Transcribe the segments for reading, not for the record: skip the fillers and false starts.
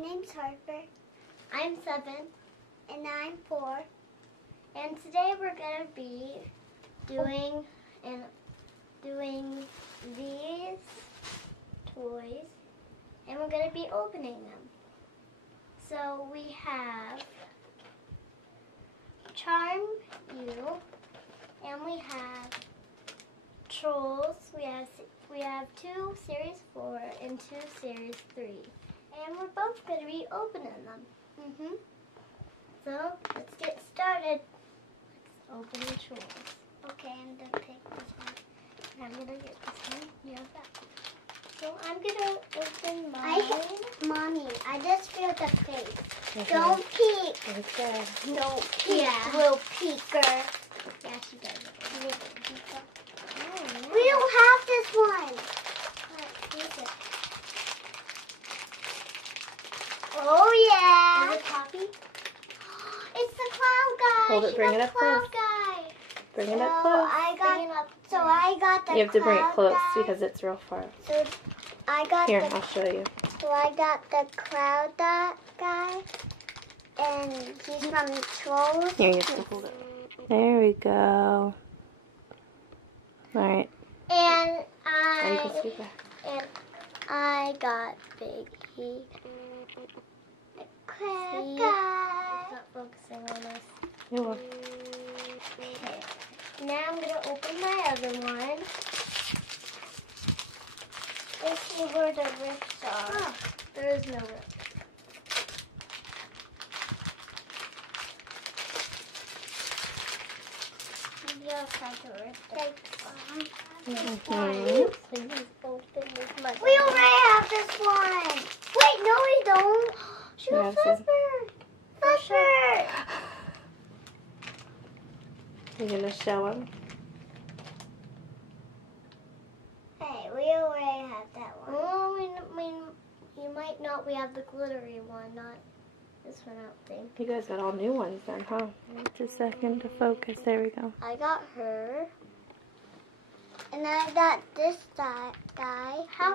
name's Harper. I'm 7. And I'm 4. And today we're going to be doing these toys, and we're going to be opening them. So we have Charm You, and we have Trolls. We have 2 Series 4 and 2 Series 3. And we're both going to be opening them. So let's get started. Let's open the Trolls. Okay, I'm going to pick this one. And I'm going to get this one. You have that. So I'm going to open mine. Mommy, I just feel the face. Okay. Don't peek. Okay. No peek, Yeah. little peeker. Yeah, she does it. Little peeker. Oh, no. We don't have this one. Use it. Oh, yeah. Is it Poppy? It's the clown guy. Hold it, bring it up clown close. guy. Bring it up close. I got the You have to bring it clown close guy. because it's real far. So I got Here, the I'll show you. So I got the cloud guy, and he's from Trolls. Here, you have to hold it. There we go. Alright. And Now you can scoot back. I got Biggie. Crab See? guy. It's not focusing on us. You will. Okay. Now I'm going to open my other one. Let's see where the rifts are. Oh. There is no rift. Maybe I'll try to rift it. Mhm. Please open this much. We already have this one. Wait, no, we don't. She got Yes, yes. Flipper. Flipper. You're going to show him? Hey, we already have that one. Oh, you might not. We have the glittery one, not this one, I don't think. You guys got all new ones then, huh? Just a second to focus. There we go. I got her. And I got this guy. How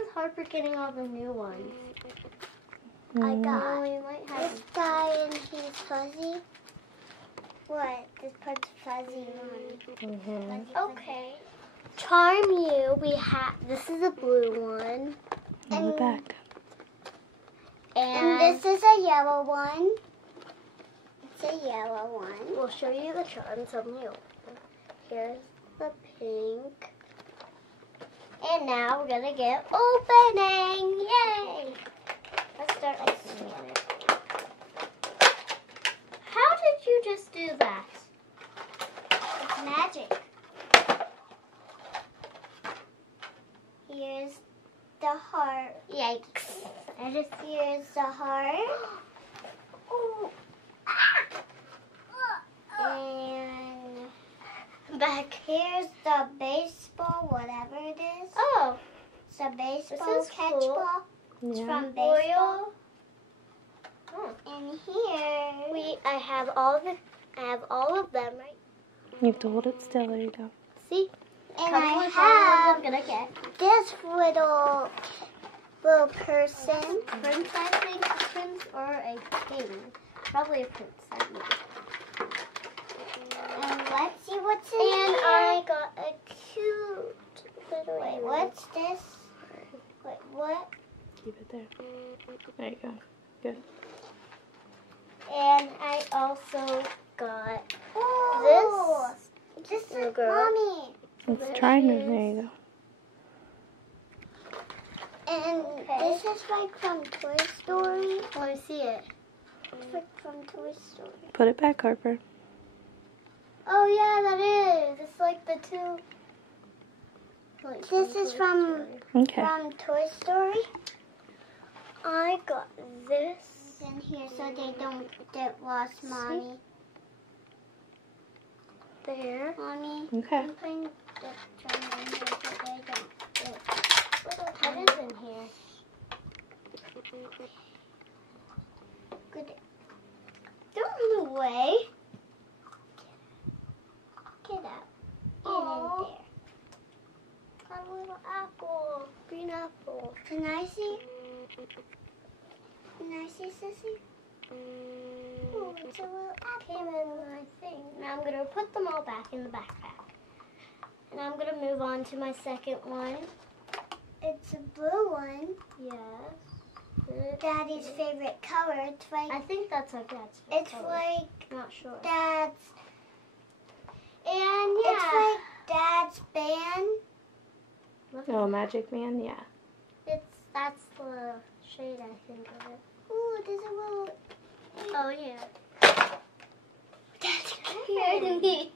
is Harper getting all the new ones? I got Oh, we might have. this guy, and he's fuzzy. What? This part's fuzzy, Mommy. Mhm. Okay. Charm You. We have. This is a blue one. On the back. And this is a yellow one. It's a yellow one. We'll show you the charms of you. Here's the pink. And now we're gonna get opening. Yay! Let's start opening it. How did you just do that? It's magic. Here's the heart. Yikes. Here's the heart. Ooh. And Back. here's the baseball, whatever it is. Oh. It's a baseball This is catch cool. ball. It's Yeah. from baseball. Oil. Oh. And here, I have all of them, right? You have to hold it still. There you go. See? and Tell me I which one have I'm gonna get. this little person. Prince, I think. A prince or a king. Probably a prince, I think. And let's see what's in And here. I got a cute little. Wait, what's this? Wait, what? Keep it there. There you go. Good. And I also got Oh, this is little girl. Mommy. Let's try it. There you go. And Okay. this is like from Toy Story. Let me see it. It's like from Toy Story. Put it back, Harper. Oh yeah, that is. It's like the two. Like This is Toy from Story. Okay. Toy Story. I got this. In here so they don't get lost, Mommy. There. Mommy. Okay. I'm putting the drum in here so they don't get What is in here? good. Don't move away. Get out. Get Aw. in there. A little apple. Green apple. Can I see? Can I see, Sissy? Oh, it's a little apple. Came in my thing. Now I'm going to put them all back in the backpack. And I'm going to move on to my second one. It's a blue one. Yes. Daddy's favorite color. It's like I think that's like Dad's favorite it's color. like Not sure. Dad's. And yeah. It's like Dad's band. Oh, Magic Man, yeah. That's the shade I think of it. Ooh, there's a little. Oh yeah. That's Scared me.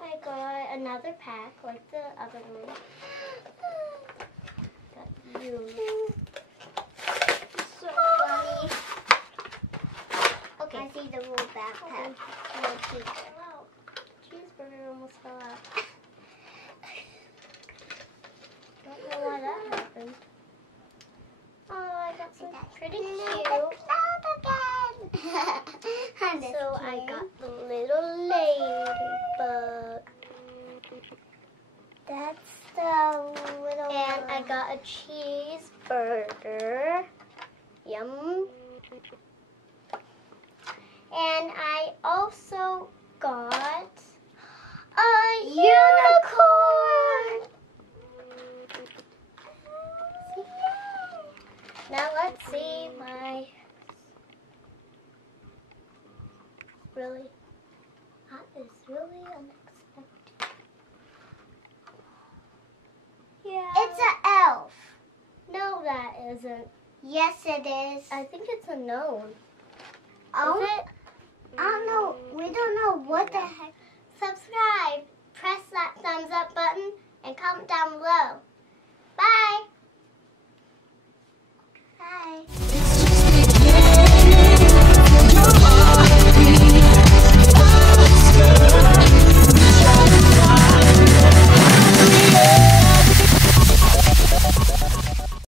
I got another pack like the other one. Got you. So funny. Okay. I see the little backpack. Little teacher. Wow. Cheeseburger almost fell out. Don't know why that happened. Oh, I got some pretty cute. So I got the little ladybug. That's the little And I one. got a cheeseburger. Yum. And I also got a unicorn. Now let's see my really, that is really unexpected. Yeah. It's an elf. No, that isn't. Yes, it is. I think it's a gnome. Oh, Is it? I don't know